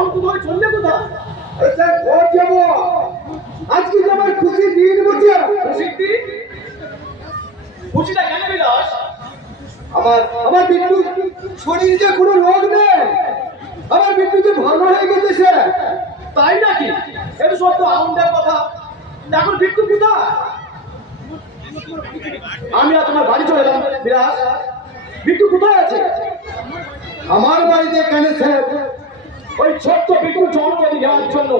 অঙ্ক চললে কোথায়? আচ্ছা ঘর যাব। আজকে তো আমার খুশি দিন বটে। খুশির দিন? খুশিটা কেন বিলাস? আমার আমার বিট্টু শরীরে কোনো রোগ নেই। আমার বিট্টু যে ভালো হয়ে গেছে সে তাই নাকি? এটা সব তো আনন্দের কথা। এখন বিট্টু কোথায়? আমি আর তোমার বাড়ি চলে এলাম বিলাস। বিট্টু কোথায় আছে? আমার বাড়িতে কেন স্যার? ওই ছোট্ট বিট্টু জন্মদিন দেওয়ার জন্য।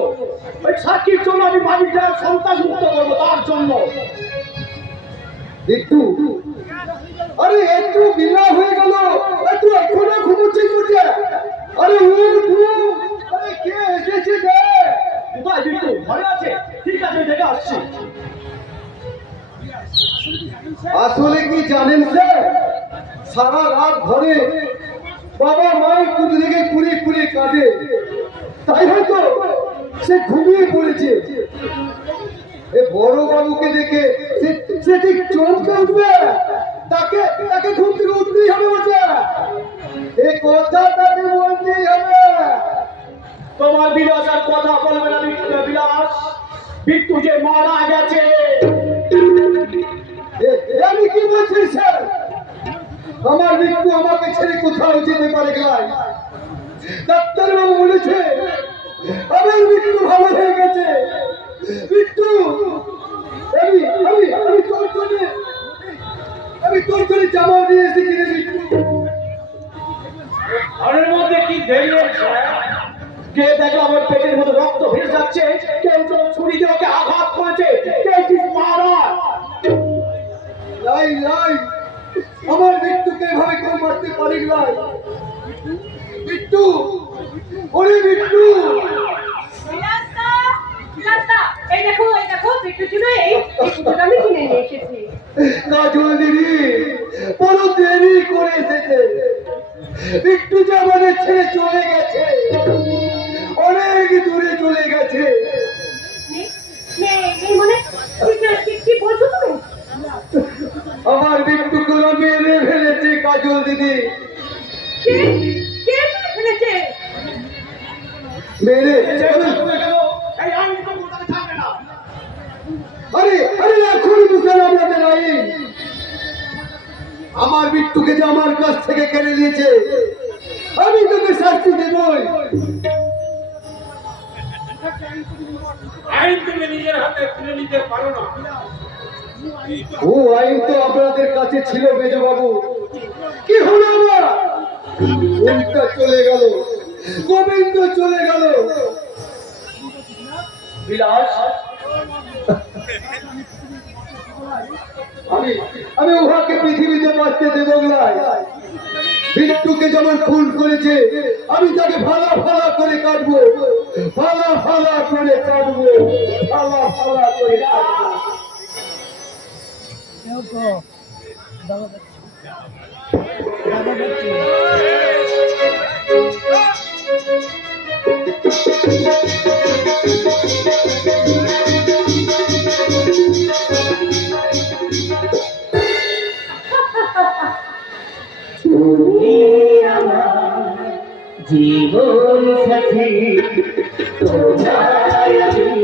ওই সাক্ষীর জন্য আমি বাড়িটা সন্তান মুক্ত করব তার জন্য। বিট্টু আরে একটু বিলা হয়ে গেল। একটু এখনও ঘুমোচ্ছিস বটে আরে উঠ। আরে কে এসেছে রে? কোথায় বিট্টু ঘরে আছে? ঠিক আছে দেখে আসছি। আসলে কি জানেন স্যার? সারা রাত ঘরে বাবা মাই কুড়ি থেকে কুড়ি কুড়ি কাঁদে তাই হয়তো সে ঘুমিয়ে পড়েছে। এ বড় বাবুকে দেখে সে ঠিক চমকে উঠবে। তাকে তাকে ঘুম থেকে উঠতেই হবে ওটা এই কথা তাকে বলতেই হবে? তোমার বিলাস আর কথা বলবে না বিলাস। বিট্টু যে মারা গেছে। আমি কি বলছি, স্যার? আমার মৃত্যু আমাকে ছেড়ে কোথাও যেতে পারে নাই। ডাক্তার বাবু বলেছে আমার মৃত্যু ভালো হয়ে গেছে। মৃত্যু! আমি আমি আমি তোর জন্য আমি তোর জন্য জামা নিয়ে এসেছি রে মৃত্যু। ঘরের মধ্যে কি দেরি হচ্ছে কে দেখল আমার পেটের মধ্যে রক্ত ভেসে যাচ্ছে? কেউ কেউ ছুরি দিয়ে ওকে আঘাত করেছে। কেউ কি মারা? নাই নাই আমার মৃত্যুকে এভাবে কেউ মারতে পারি নাই। মৃত্যু ওরে বিলাসদা, এই দেখো এই দেখো বিট্টুর জন্য এই আমি কিনে নিয়ে এসেছি। কাজল দিদি বড় দেরি করে এসেছে। একটু যে আমাদের ছেড়ে চলে গেছে। ও, আইন তো আপনাদের কাছে ছিল মেজবাবু। কি হলো আমার চলে গেল? গোবিন্দ চলে গেল। বিলাস। আমি আমি উহাকে পৃথিবীতে বাঁচতে দেব বিট্টুকে যেমন খুন করেছে, আমি তাকে ফালা ফালা করে কাটবো। ফালা ফালা করে কাটবো। ফালা ফালা করে কাটবো। জীবন সাথী তোমায়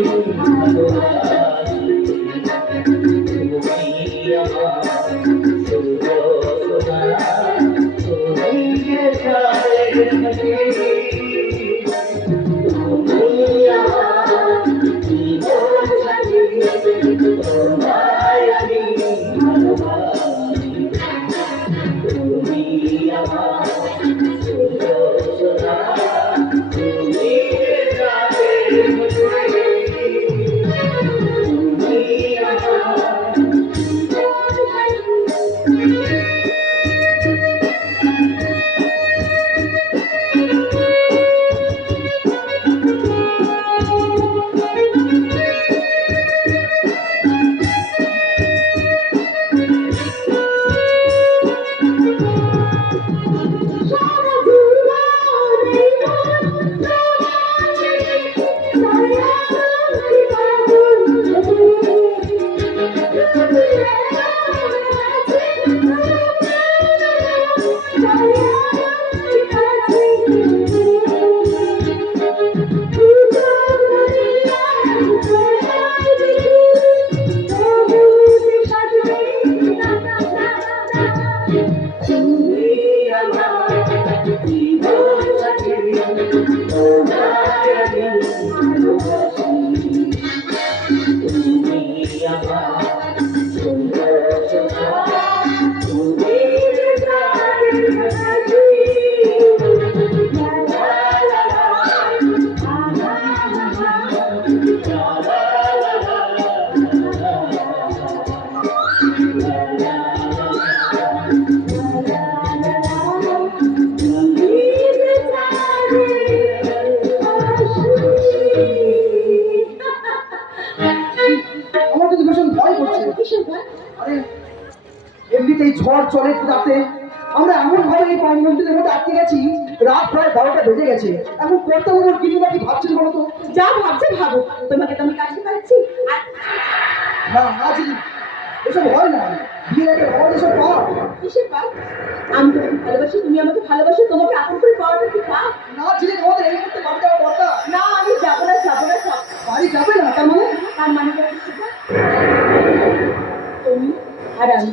ঝড় চলে তাতে। আমরা এমন ভাবে এই মন্দিরের মধ্যে আটকে গেছি রাত প্রায় বারোটা বেজে গেছে। এখন করতে হবে কিনিমা কি ভাবছেন বলো তো? যা ভাবছে ভাবো। তোমাকে তো আমি কাছে পাচ্ছি। না আজ এসব হয় না। বিয়ের আগে আমার এসব পাওয়া কিসের পাপ? আমি তোমাকে ভালোবাসি তুমি আমাকে ভালোবাসো তোমাকে আপন করে পাওয়াটা কি পাপ? না ঝিলিক আমাদের এই মুহূর্তে বাড়ি যাওয়া দরকার। না আমি যাব না যাব না বাড়ি যাবে না তার মানে? তার মানে? তুমি আর আমি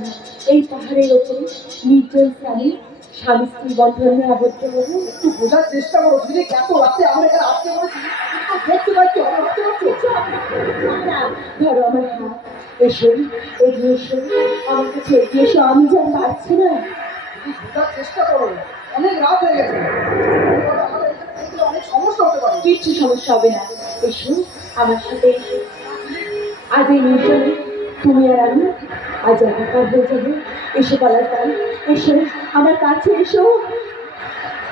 এই পাহাড়ের ওপরে নির্জন স্থানে স্বামী স্ত্রী বন্ধনে আবদ্ধ হব একটু বোঝার চেষ্টা করো ঝিলিক এত রাতে আমরা এখানে আটকে পড়েছি দেখতে পাচ্ছি আমরা ভাবতে পারছ। ধরো আমার হাত এসো এগিয়ে এসো আমার কাছে এগিয়ে এসো আমি পারছি না। বোঝার চেষ্টা করো। অনেক রাত হয়ে গেছে। অনেক সমস্যা হতে পারে। কিচ্ছু সমস্যা হবে না। এসো আমার সাথে। আজ এই নির্জনে তুমি আর আমি আজ একাকার হয়ে যাবে। এসো পালাতাম এসো, আমার কাছে এসো।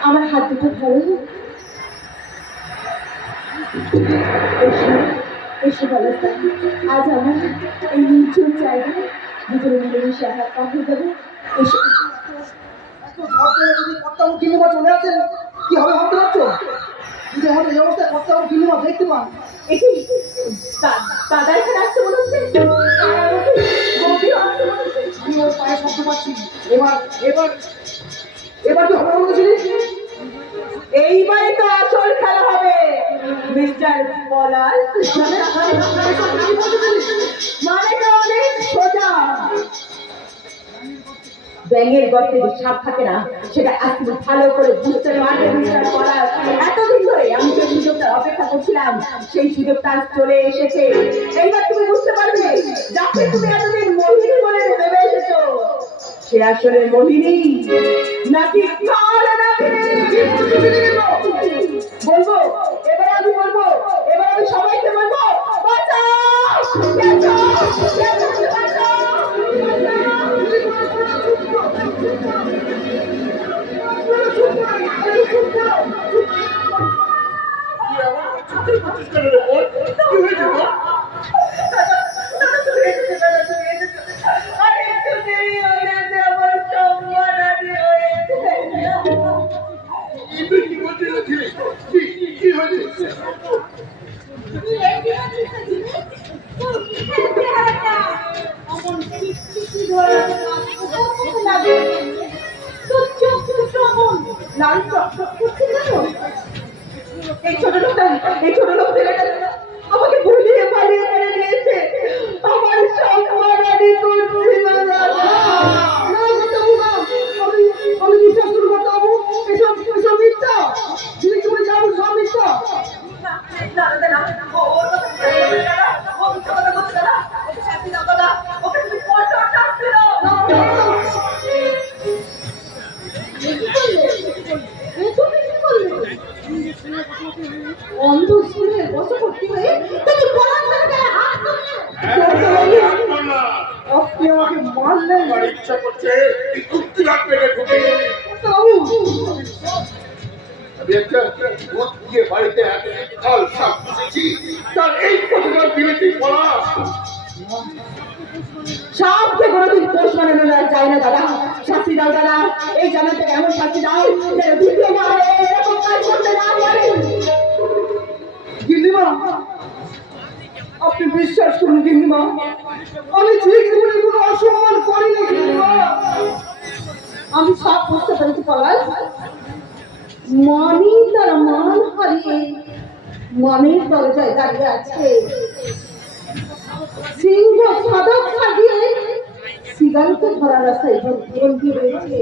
আমার হাত দুটো ধরো। এসো এসো পালাতাম আজ আমার এই নির্জন জায়গায় দুজনে মিলেমিশে একাকার হয়ে যাবে এসো। কি হবে ভাবতে পারছ? যদি আমাদের এই অবস্থায় কর্তাবু কিনিমা দেখতে পান। দা- দাদা এখানে আসতে মনে মনে এবার এবার এবার হবে বলতে ঝিলিক এইবারে তো আসল খেলা হবে মিস্টার পলাশ মানে তো অনেক সোজা। ব্যাঙের গর্তে যে সাপ থাকে না, সেটা আজকে ভালো করে বুঝতে পারবে এতদিন ধরে আমি যে সুযোগটা অপেক্ষা করছিলাম, সেই সুযোগটা চলে এসেছে। এইবার তুমি বুঝতে পারবে যাকে তুমি এতদিন মোহিনী বলে ভেবে এসেছ, সে আসলে মোহিনী। নাকি নাকি বলব এই ছোট লোকটা এই ছোট লোক ছেলেটা। আমার ইচ্ছা করছে কুত্তি রাখবে একটা দুধ দিয়ে বাড়িতে ফল সাপ পুষেছি সাপকে কোনোদিন পোষ মানানো না যায় না দাদা, শাস্তি দাও দাদা, এই জানাতে এমন শাস্তি দাও যেন দ্বিতীয়বার এরকম পারে। গিন্নিমা আপনি বিশ্বাস করুন গিন্নিমা আমি ঠিক জীবনে কোনো অসম্মান করিনি গিন্নিমা আমি সব বুঝতে পেরেছি পলাশ মনই তার মান হারিয়ে মনের দরজায় দাঁড়িয়ে আছে। সিংহ সাদা সাজিয়ে সিগারকে ধরার রাস্তায় জীবন দিয়ে রয়েছে।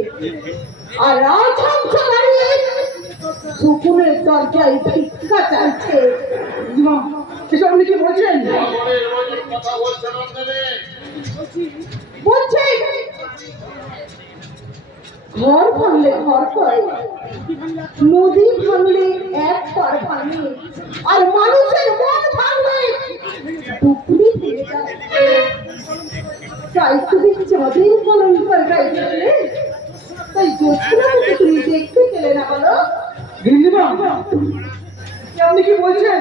আর রাজহংস দাঁড়িয়ে শকুনের দরজায় ভিক্ষা চাইছে। মা এসব আপনি কি বলছেন? বলছে। ঘর ভাঙলে ঘর পায় নদী ভাঙলে এক পার ভাঙে আর মানুষের মন ভাঙলে টুকরি হয়ে যায়। তাই তুমি চাঁদের পালন করে গেলে তাই জ্যোৎস্নাকে তুমি দেখতে গেলে না বলো? আপনি কি বলছেন?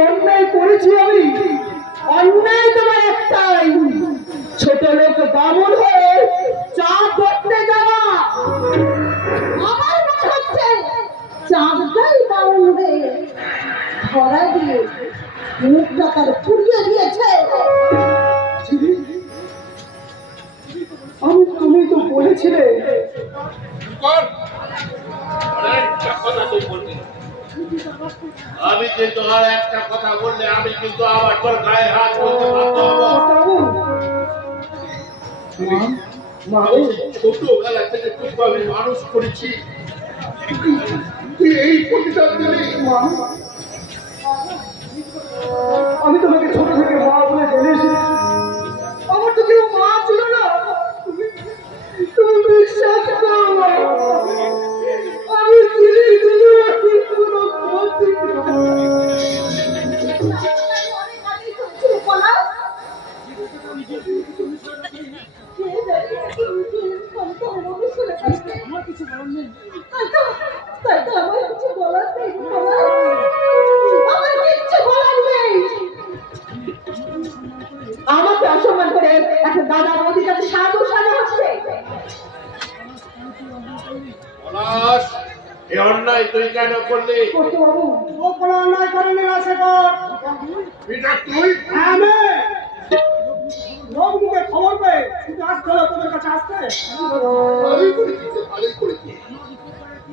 অন্যায় করেছি আমি। অন্যায় তোমার একটাই। ছোট লোক বামুন হয়ে চা করতে যাওয়া আমার মনে হচ্ছে চাঁদটাই বামুন হয়ে ধরা দিয়ে মুখটা তার পুড়িয়ে দিয়েছে আমি কিন্তু আর একটা কথা বললে আমি কিন্তু আবার তোর গায়ে হাত করতে বাধ্য হব। ছোটবেলা থেকে তোকে আমি মানুষ করেছি এই প্রতিদান দিলি আমি তোমাকে ছোট থেকে মা বলে জেনে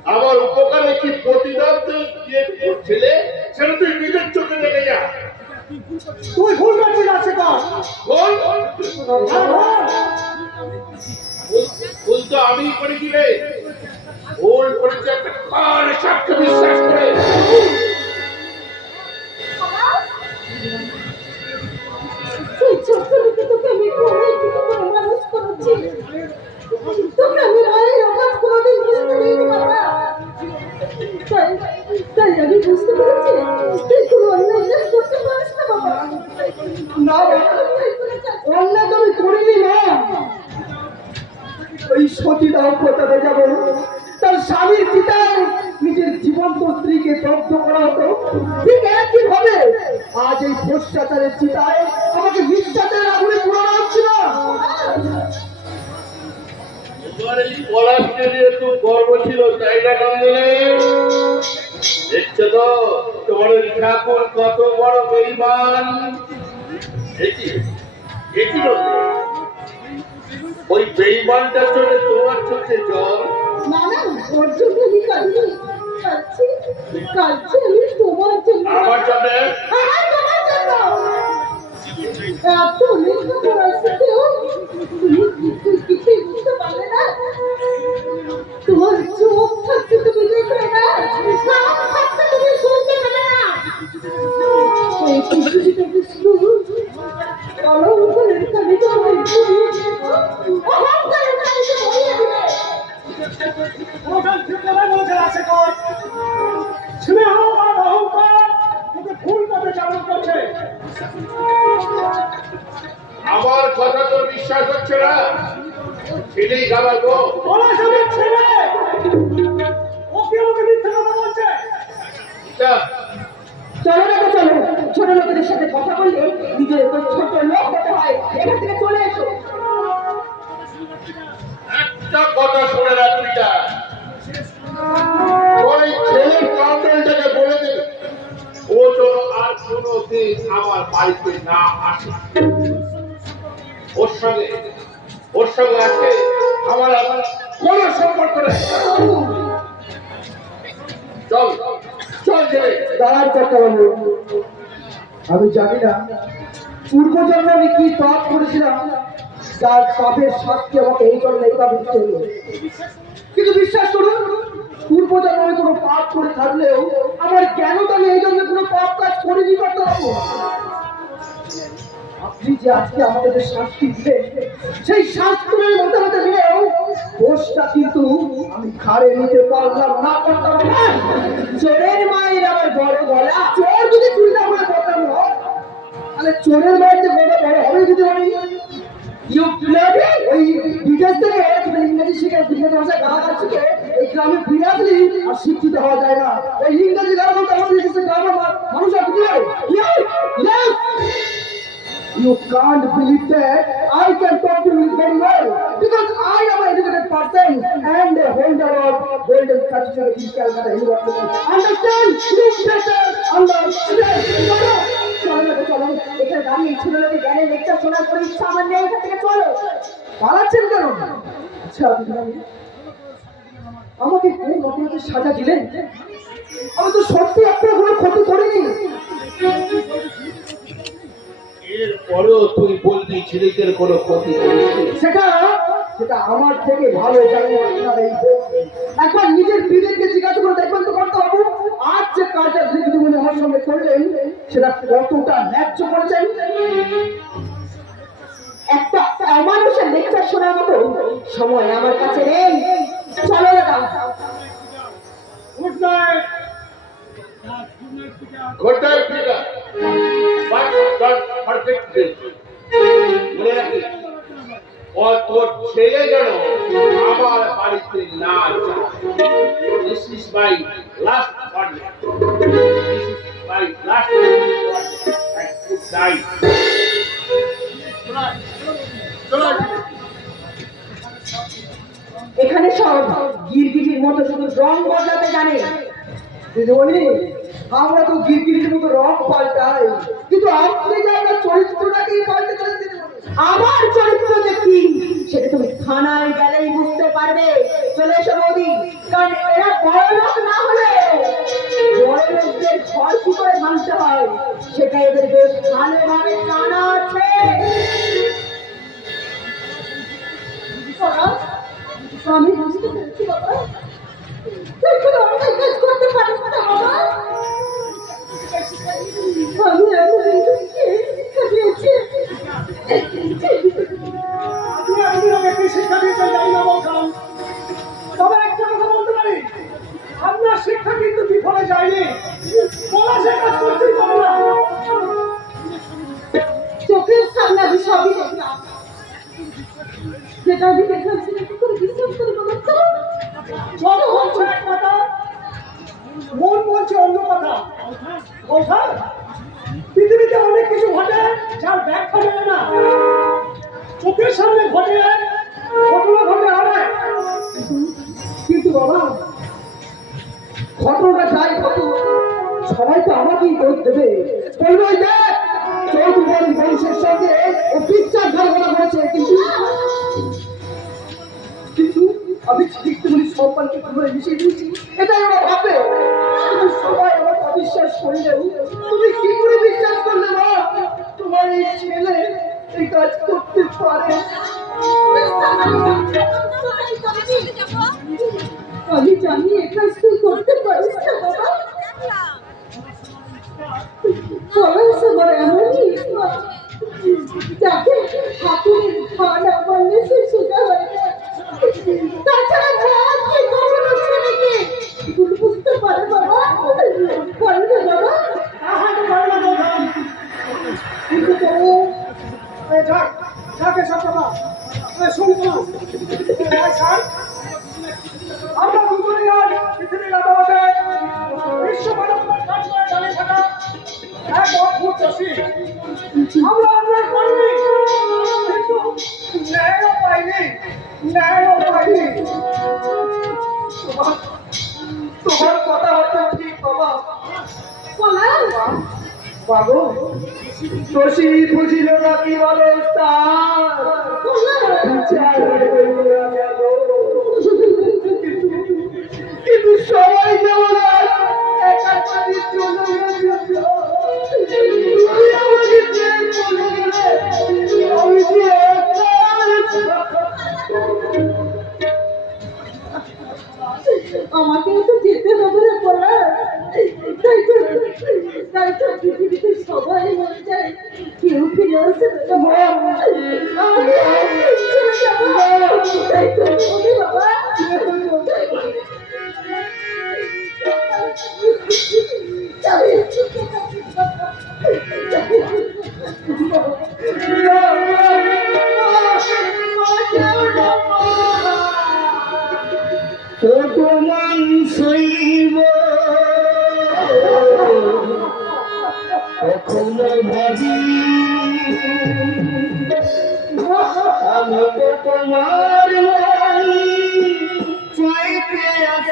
আমার উপকারে কি প্রতিদান ছেলে সেটা তুই নিজের চোখে দেখে যা। তুই ভুল করছিস আছে। ভুল? তো আমি করেছি রে। অন্যায় তো আমি করিনি না ওই সতী দাম্পত্যতে যাবে। তার স্বামীর পিতায় নিজের জীবন্ত স্ত্রীকে দগ্ধ করা হতো। ঠিক একই ভাবে আজ এই ভ্রষ্টাচারের চিতায় আমাকে নিঃশ্বাসের আগুনে পুরানো হচ্ছে তোমার এই পলাশকে নিয়ে খুব গর্ব ছিল, তাই না নন্দনে দেখছ তো তোমার ঠাকুর কত বড় দেখি। ওই বেইমানটার জন্য তোমার চোখে জল। না না ওর জন্য আমি কাঁদিনি কাঁদছি কাঁদছি আমি তোমার জন্য। আমার জন্য? আমার তোমার জন্য এত চলো না তো চলো। ছোট লোকেদের সাথে কথা বললে নিজের তো ছোট লোক হতে হয়। এখান থেকে চলে এসো। একটা কথা শুনে রাখবি ওই ছেলের কাউন্টারটাকে বলে দেবে ও তো আর কোনো দিন আমার বাড়িতে না আসে। ওর সঙ্গে ওর সঙ্গে আছে আমার কোনো সম্পর্ক নেই। চল। আমি জানি না, পূর্বজন্মে আমি কি পাপ করেছিলাম, তার পাপের শাস্তি আমাকে এই জন্য এটা বুঝতে কিন্তু বিশ্বাস করুন, পূর্বজন্মে আমি কোনো পাপ করে থাকলেও আমার কেন তাহলে এই জন্য কোনো পাপ কাজ করে করিনি কর্তাবাবু আপনি যে আজকে আমাদের শাস্তি দিলেন, সেই শাস্ত্রের মধ্যে দিলেও দোষটা কিন্তু আমি খাড়ে নিতে পারলাম না করতাম না। চোরের মায়ের আমার বড় গলা। চোর যদি না করে না, তাহলে চোরের মায়ের যে বড় বড় হবে যদি আমি ওই থেকে ইংরেজি শিখে এই গ্রামে শিক্ষিত হওয়া যায় না। ইংরেজি গ্রামের মানুষ! You can't believe that I can talk to you very well because I am an educated person and a holder of golden certificate in Calcutta University. Understand? You better understand. আচ্ছা অপরাধের সাজা দিলেন আমি তো সত্যি আপনার কোনো ক্ষতি করিনি এরপরেও তুই বলবি ছেলেদের কোনো ক্ষতি সেটা সেটা আমার থেকে ভালো জানি আপনার এই একবার নিজের বিবেককে জিজ্ঞাসা করে দেখবেন তো করতে বাবু আজ যে কাজটা দিদিমণি আমার সঙ্গে করলেন সেটা কতটা ন্যায্য করেছেন? একটা অমানুষের লেকচার শোনার মতো সময় আমার কাছে নেই। চলো দাদা। Good night night Peter but not perfect মনে রাখিস ও তোর ছেলে যেন আমার বাড়িতে না this is my last warning this is my last and good night চলো এখানে সব গিরগিটির মতো শুধু রং বদলাতে জানে। দিদিমণি আমরা তো গিরগিরির মতো রং পাল্টাই। কিন্তু আপনি যে আপনার চরিত্রটাকেই পাল্টে দিদিমণি আমার চরিত্র যে কি, সেটা তুমি থানায় গেলেই বুঝতে পারবে। চলে এসো বৌদি কারণ এরা বড় লোক না হলে বড় ঘর কি করে ভাঙতে হয়, সেটা এদের বেশ ভালোভাবে জানা আছে। আমি বুঝতে পেরেছি বাবা। শিক্ষা কিন্তু বিফলে যায়নি সে কাজ করতেই পারে না চোখের সামনে আমি সবই দেখলাম যেটা আমি দেখলাম সেটা কি করে বিশ্বাস করে বলো তো চোখ বলছে কথা। মন বলছে অন্য কথা। কথা পৃথিবীতে অনেক কিছু ঘটে যার ব্যাখ্যা মেলে না। চোখের সামনে ঘটে, ঘটনা ঘটে আড়ায় কিন্তু বাবা, ঘটনাটা যাই কত সবাই তো আমাকেই দোষ দেবে। ওই দেখ চৌধুরী বংশের সঙ্গে ও বিশ্বাসঘাতকতা করেছে, কিন্তু কিন্তু আমি তেমনি সম্পর্কে করে মিশিয়ে দিয়েছি। এটাই ওরা ভাবে তুমি সবাই আমার অবিশ্বাস করলেও, তুমি কি করে বিশ্বাস করলে মা? তোমার এই ছেলে এই কাজ করতে পারে। আমি জানি এ কাজ এক অদ্ভুত চাষি আমরা অন্যায় করিনি কিন্তু ন্যায়ও পাইনি ন্যায়ও পাইনি তোমার কথা হয়তো ঠিক বাবা বলা পাগল তোষি বুঝিল না কি অবস্থা বিচার আমি